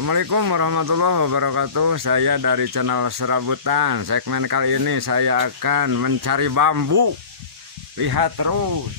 Assalamualaikum warahmatullahi wabarakatuh. Saya dari channel Serabutan. Segmen kali ini saya akan mencari bambu. Lihat terus.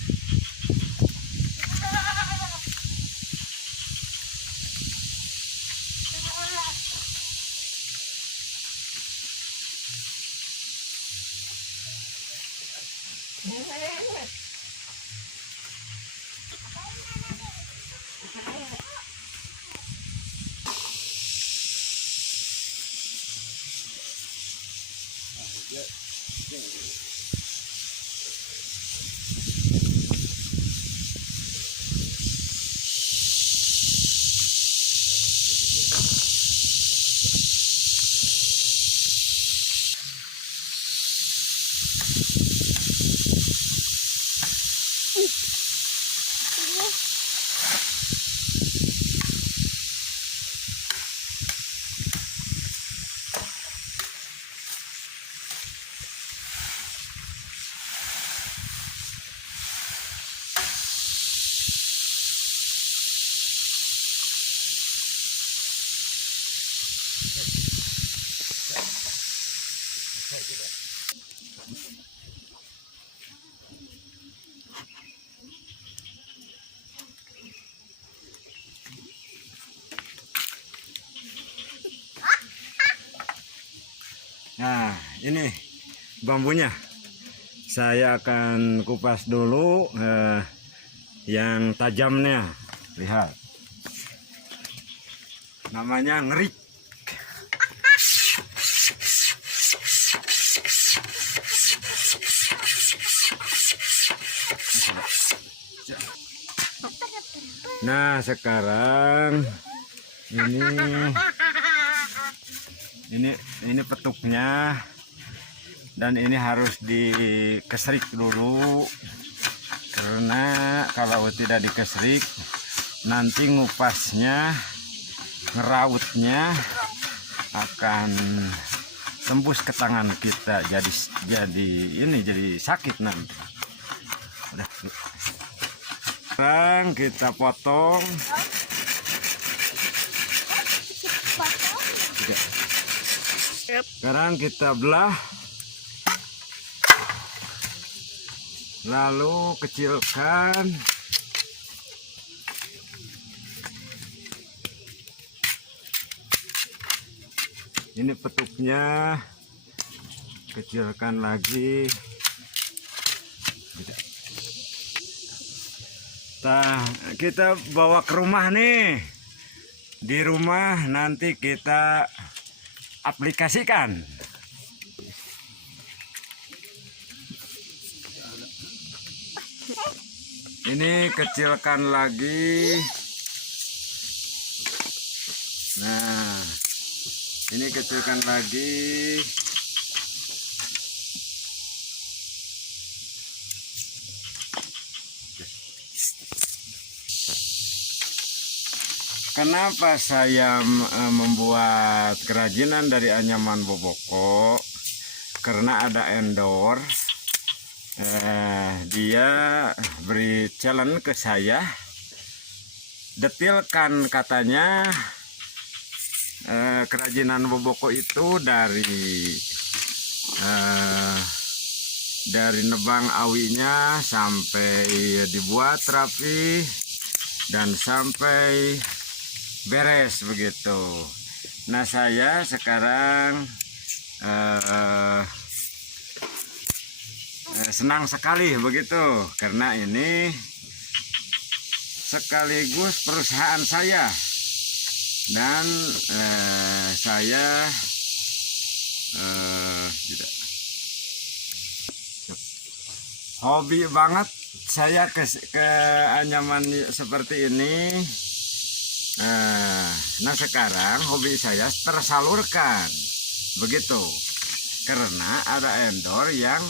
Nah, ini bambunya. Saya akan kupas dulu yang tajamnya. Lihat. Namanya ngerik. Nah, sekarang ini petuknya, dan ini harus dikesrik dulu, karena kalau tidak dikesrik nanti ngupasnya, ngerautnya akan tembus ke tangan kita, jadi sakit nanti. Udah. Sekarang kita potong. Sekarang kita belah, lalu kecilkan. Ini petuknya, kecilkan lagi. Nah, kita bawa ke rumah nih. Di rumah nanti kita aplikasikan. Ini kecilkan lagi. Nah, ini kecilkan lagi. Kenapa saya membuat kerajinan dari anyaman boboko? Karena ada endor, dia beri challenge ke saya, detilkan katanya kerajinan boboko itu dari nebang awinya sampai dibuat rapi dan sampai beres begitu. Nah, saya sekarang senang sekali begitu, karena ini sekaligus perusahaan saya, dan saya hobi banget saya ke anyaman seperti ini. Nah, sekarang hobi saya tersalurkan begitu, karena ada endor yang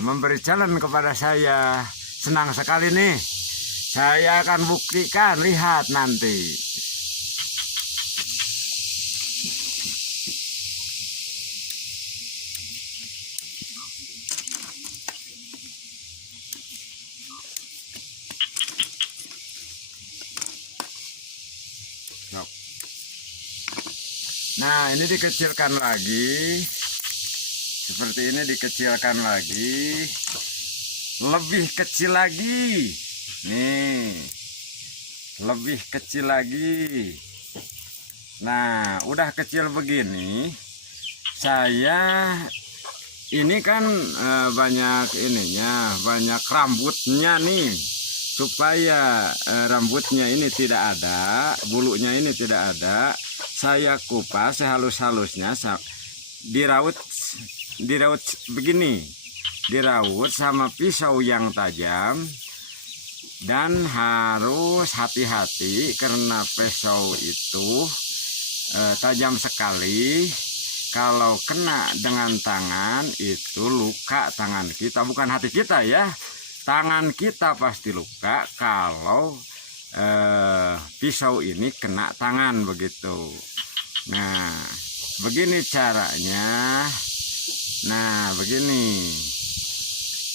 memberi challenge kepada saya. Senang sekali nih. Saya akan buktikan, lihat nanti. Nah, ini dikecilkan lagi. Seperti ini dikecilkan lagi. Lebih kecil lagi. Nih. Lebih kecil lagi. Nah, udah kecil begini. Saya ini kan banyak ininya, banyak rambutnya nih. Supaya rambutnya ini tidak ada, bulunya ini tidak ada. Saya kupas sehalus-halusnya, diraut begini, diraut sama pisau yang tajam, dan harus hati-hati karena pisau itu tajam sekali. Kalau kena dengan tangan itu luka tangan kita, bukan hati kita ya, tangan kita pasti luka kalau pisau ini kena tangan begitu. Nah, begini caranya. Nah, begini.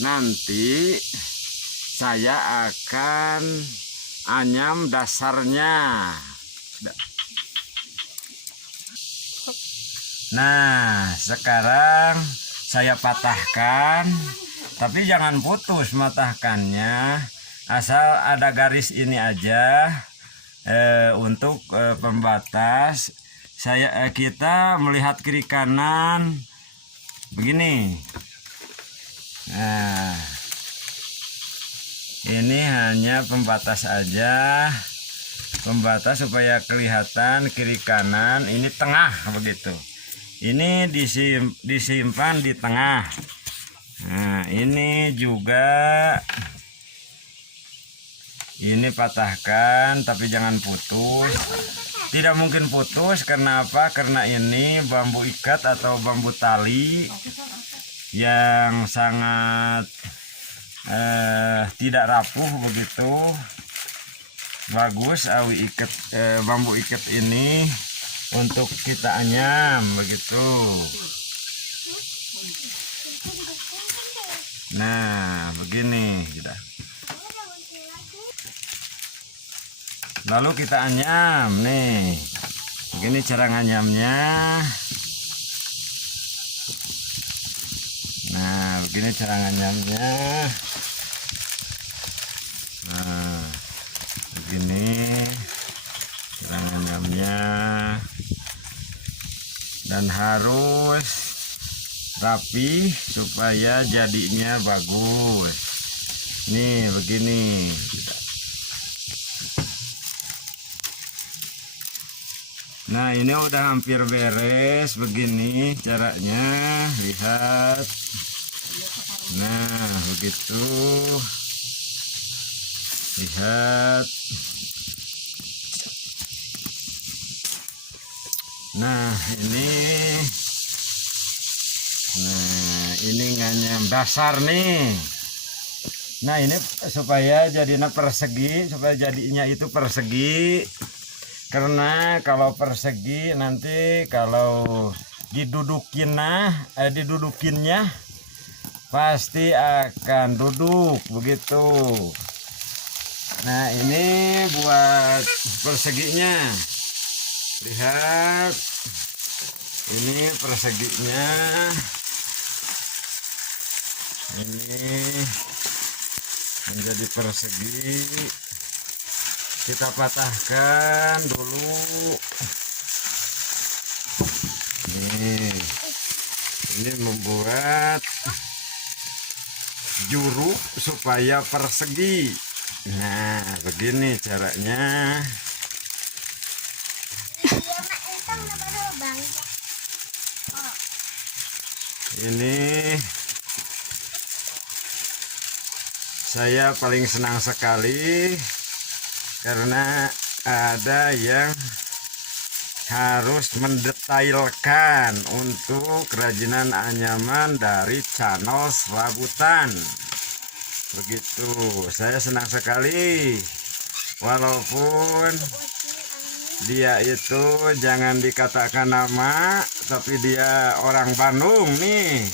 Nanti saya akan anyam dasarnya. Nah, sekarang saya patahkan, tapi jangan putus matahkannya. Asal ada garis ini aja untuk pembatas. Kita melihat kiri kanan begini. Nah, ini hanya pembatas aja, pembatas supaya kelihatan kiri kanan. Ini tengah begitu. Ini disimpan di tengah. Nah, ini juga ini patahkan, tapi jangan putus. Tidak mungkin putus, karena apa? Karena ini bambu ikat atau bambu tali yang sangat tidak rapuh begitu. Bagus bambu ikat ini untuk kita anyam begitu. Nah, begini kita. Lalu kita anyam nih. Begini cara nganyamnya. Nah, begini cara nganyamnya. Nah, begini cara nganyamnya. Dan harus rapi supaya jadinya bagus. Nih, begini. Nah, ini udah hampir beres. Begini caranya, lihat. Nah, begitu. Lihat. Nah, ini nganyam dasar nih. Nah, ini supaya jadinya persegi, supaya jadinya itu persegi. Karena kalau persegi nanti kalau didudukinnya pasti akan duduk begitu. Nah, ini buat perseginya. Lihat. Ini perseginya. Ini menjadi persegi. Kita patahkan dulu. Ini membuat juru supaya persegi. Nah, begini caranya. Ini saya paling senang sekali karena ada yang harus mendetailkan untuk kerajinan anyaman dari channel Serabutan. Begitu, saya senang sekali. Walaupun dia itu jangan dikatakan nama, tapi dia orang Bandung nih.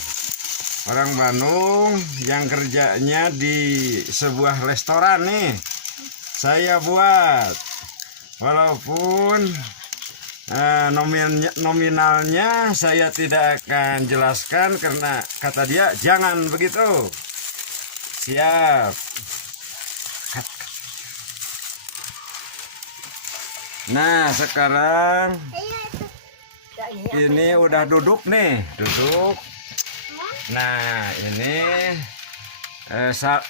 Orang Bandung yang kerjanya di sebuah restoran nih. Saya buat, walaupun Nominalnya saya tidak akan jelaskan karena kata dia jangan begitu. Siap. Nah sekarang ini udah duduk nih, duduk. Nah ini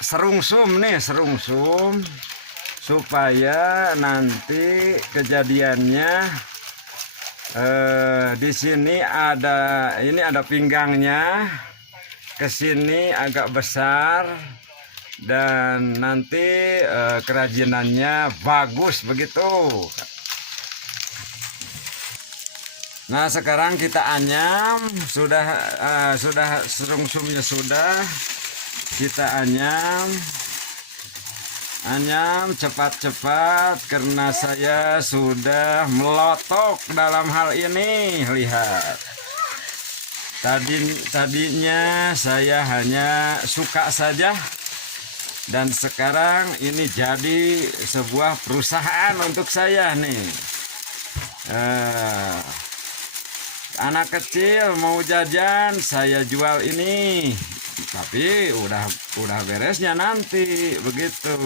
serungsum nih, serungsum supaya nanti kejadiannya di sini ada pinggangnya, ke sini agak besar dan nanti kerajinannya bagus begitu. Nah sekarang kita anyam, sudah serungsumnya sudah kita anyam cepat-cepat karena saya sudah melotok dalam hal ini. Lihat, tadinya saya hanya suka saja dan sekarang ini jadi sebuah perusahaan untuk saya nih. Anak kecil mau jajan saya jual ini, tapi udah beresnya nanti begitu.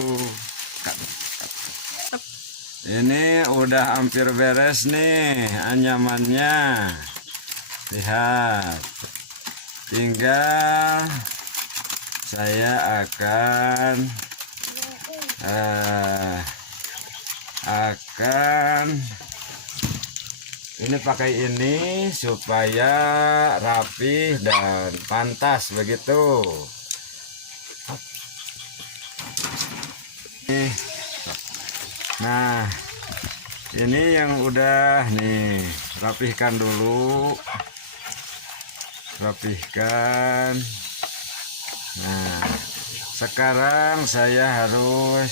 Ini udah hampir beres nih anyamannya. Lihat, tinggal saya akan ini pakai ini supaya rapi dan pantas begitu. Nah ini yang udah nih, rapihkan dulu, rapihkan. Nah sekarang saya harus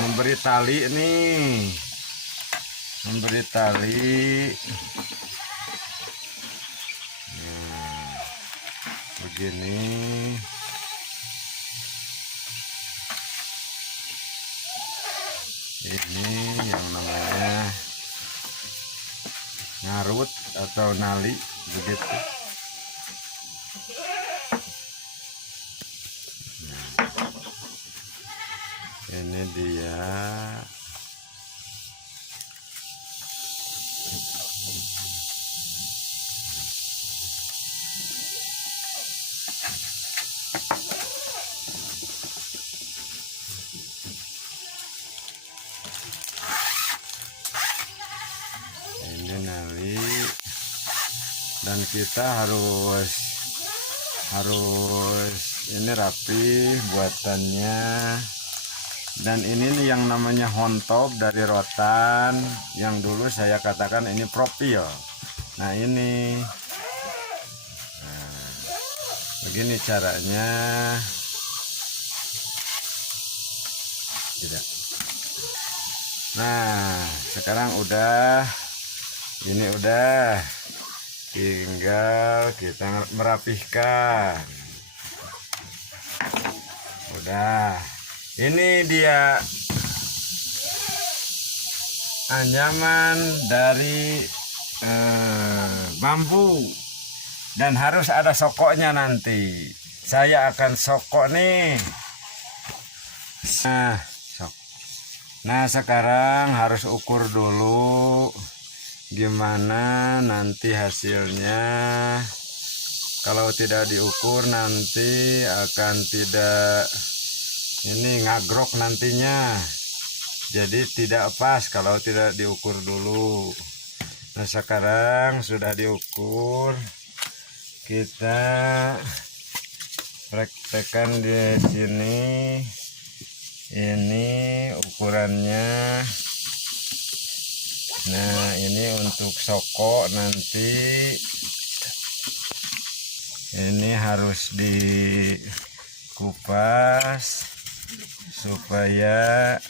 memberi tali nih, memberi tali. Nah, begini. Ini yang namanya ngarut atau nali begitu. Nah, ini dia. Dan kita harus ini rapi buatannya. Dan ini nih yang namanya hontop dari rotan, yang dulu saya katakan ini profil. Nah ini, nah, begini caranya. Tidak. Nah sekarang ini udah tinggal kita merapihkan. Udah, ini dia anyaman dari bambu dan harus ada sokoknya nanti. Saya akan sokok nih. Nah sekarang harus ukur dulu gimana nanti hasilnya. Kalau tidak diukur nanti akan tidak ini ngagrok nantinya, jadi tidak pas kalau tidak diukur dulu. Nah sekarang sudah diukur, kita praktekkan di sini. Ini ukurannya. Nah ini untuk sokok nanti ini harus dikupas supaya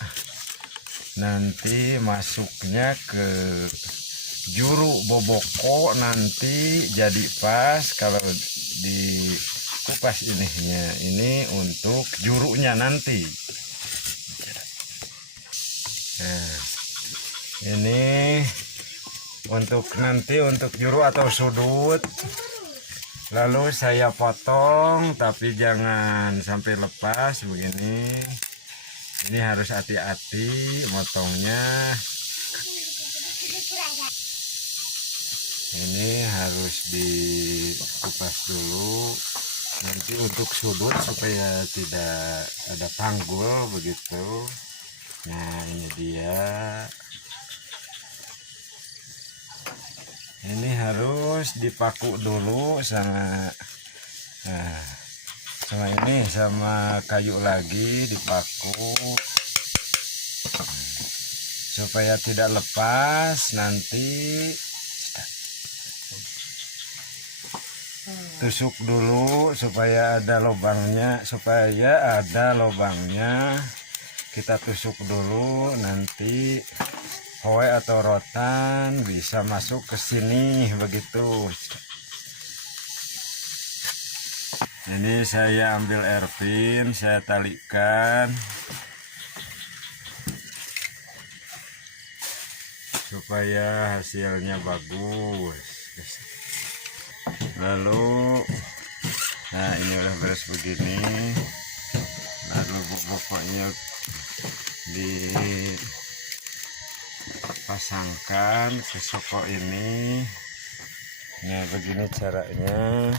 nanti masuknya ke juru boboko nanti jadi pas. Kalau dikupas ininya, ini untuk jurunya nanti. Nah Ini untuk nanti untuk juru atau sudut, lalu saya potong tapi jangan sampai lepas begini. Ini harus hati-hati motongnya. Ini harus dikupas dulu nanti untuk sudut supaya tidak ada panggul begitu. Nah ini dia, ini harus dipaku dulu sama ini sama kayu lagi dipaku supaya tidak lepas. Nanti tusuk dulu supaya ada lubangnya, kita tusuk dulu, nanti hoe atau rotan bisa masuk ke sini begitu. Ini saya ambil airpin, saya talikan supaya hasilnya bagus. Lalu nah ini udah beres begini, lalu pokoknya dipasangkan ke soko ini. Nah begini caranya.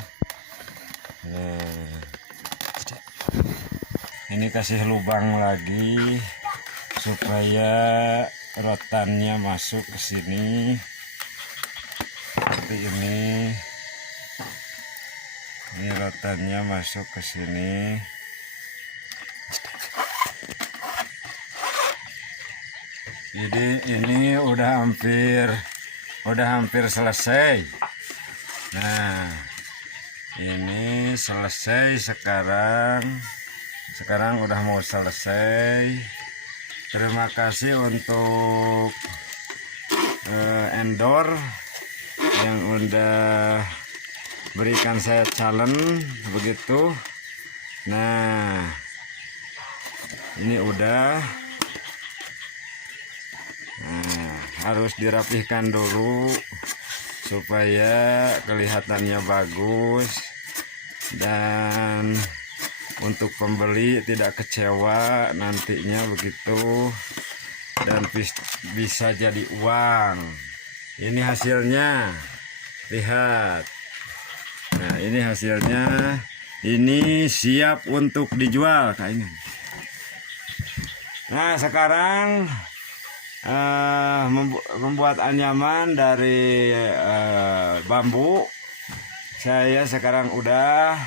Nah ini kasih lubang lagi supaya rotannya masuk ke sini seperti ini. Ini rotannya masuk ke sini. Jadi ini udah hampir selesai. Nah, ini selesai sekarang udah mau selesai. Terima kasih untuk Endor yang udah berikan saya challenge begitu. Nah ini udah, harus dirapihkan dulu supaya kelihatannya bagus dan untuk pembeli tidak kecewa nantinya begitu, dan bisa jadi uang. Ini hasilnya, lihat. Nah ini hasilnya, ini siap untuk dijual kayaknya. Nah sekarang membuat anyaman dari bambu saya sekarang udah.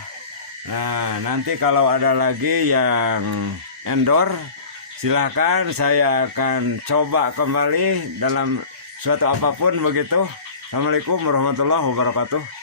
Nah nanti kalau ada lagi yang endor silahkan, saya akan coba kembali dalam suatu apapun begitu. Assalamualaikum warahmatullahi wabarakatuh.